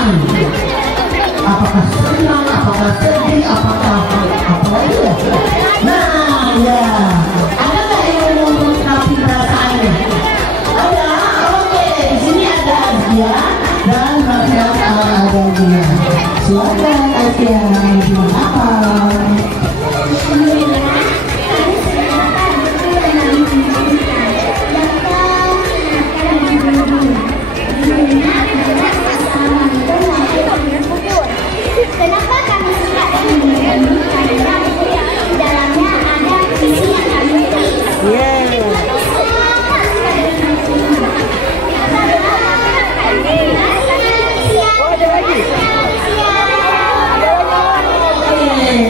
perasaan. Apakah senang, apakah sedih, apakah apa lagi ya? Nah ya, ada nggak yang mau mengungkapkan perasaannya? Ada, oke. Di sini ada Asia dan Rafiat Al-Adawiyah. Silakan Asia, gimana apa? Kenapa kami suka dengan ini? Karena di dalamnya ada visi yang kami tulis. Oh, ada lagi?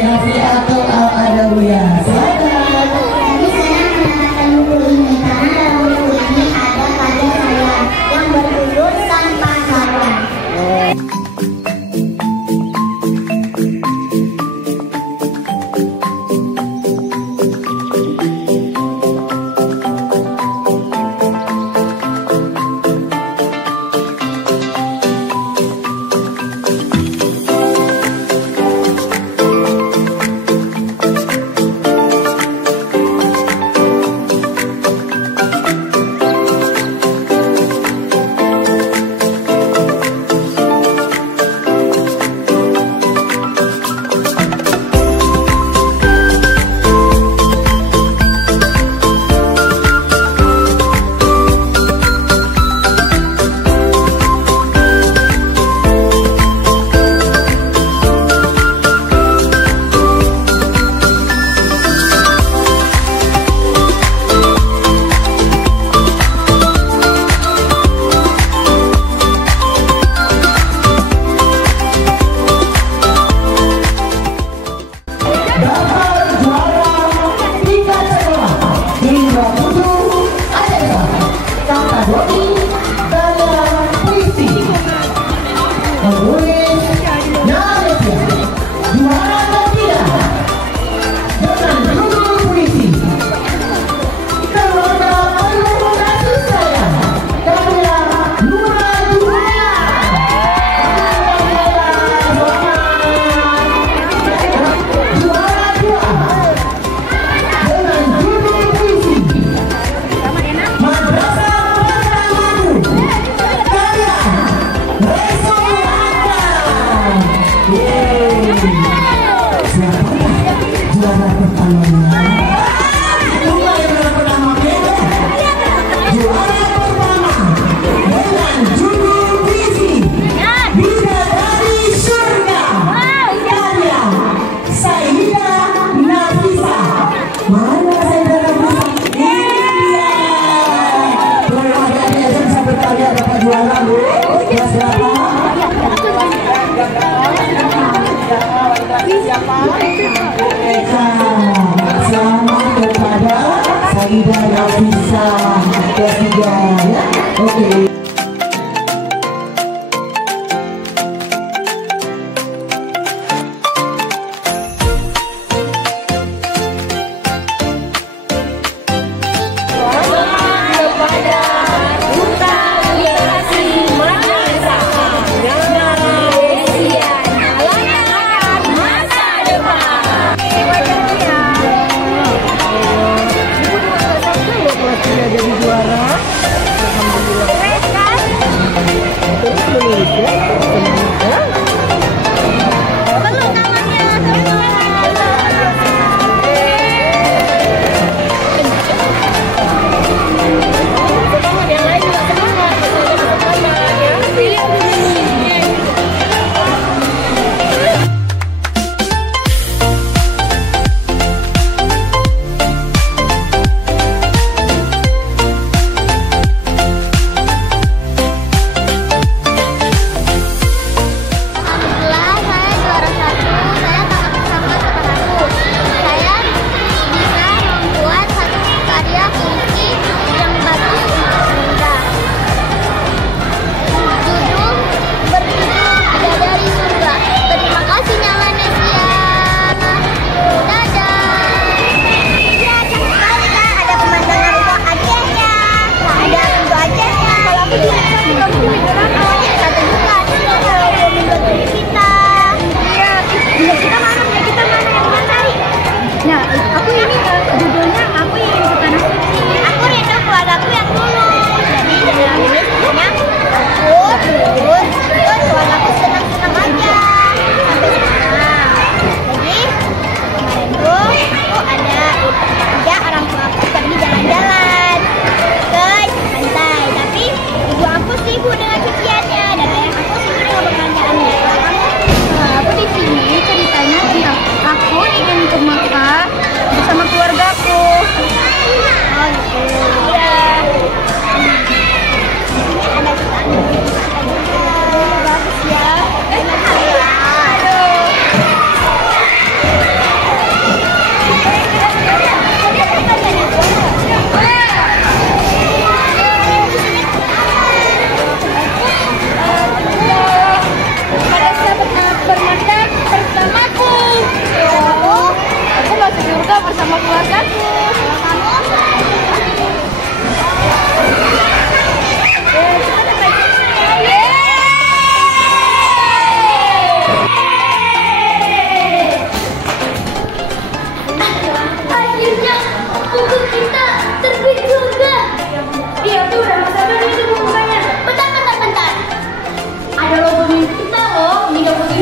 Rafiatul Al-Adawiyah. Jadi saya menggunakan buku ini karena dalam buku ini ada karya saya yang berjudul Tanpa Harapan. Selamat kepada Saidah Nafisa ketiga ya. Oke.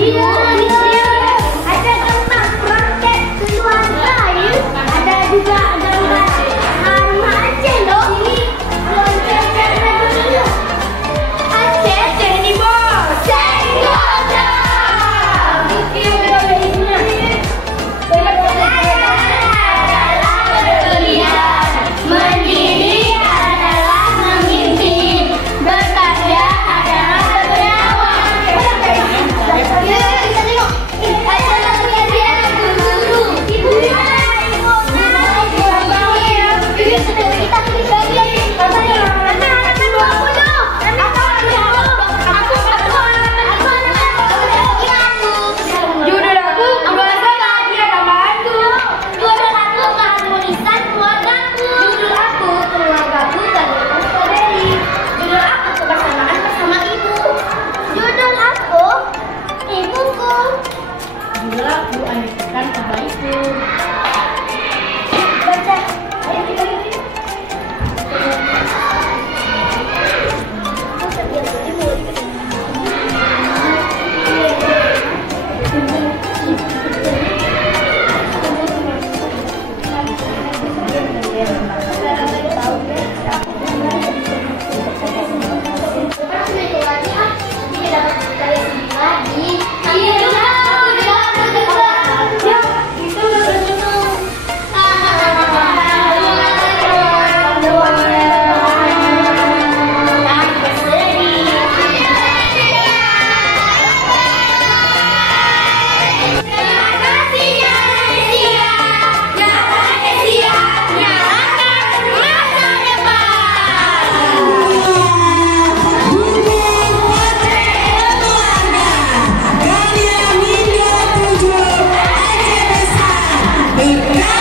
Ada gambar roket keluarga ya. Ada juga gambar Aceh loh. Ini lonceng dulu. Aceh jadi bos. Senggota. Ini bedanya. Mendiri adalah memimpin, bekerja adalah berlawan. Ya, kita tengok. Ada lagi dia guru. Ibu dia. Kita tulis lagi. Judul aku bahasa dia gambarku. Judul aku keharmonisan keluargaku. Judul aku keluargaku dan saudari. Judul aku kebersamaan bersama ibu. Judul aku ibuku. Judul aku akhirkan kebaiku. Baca. Ayo kita lihat. Berkah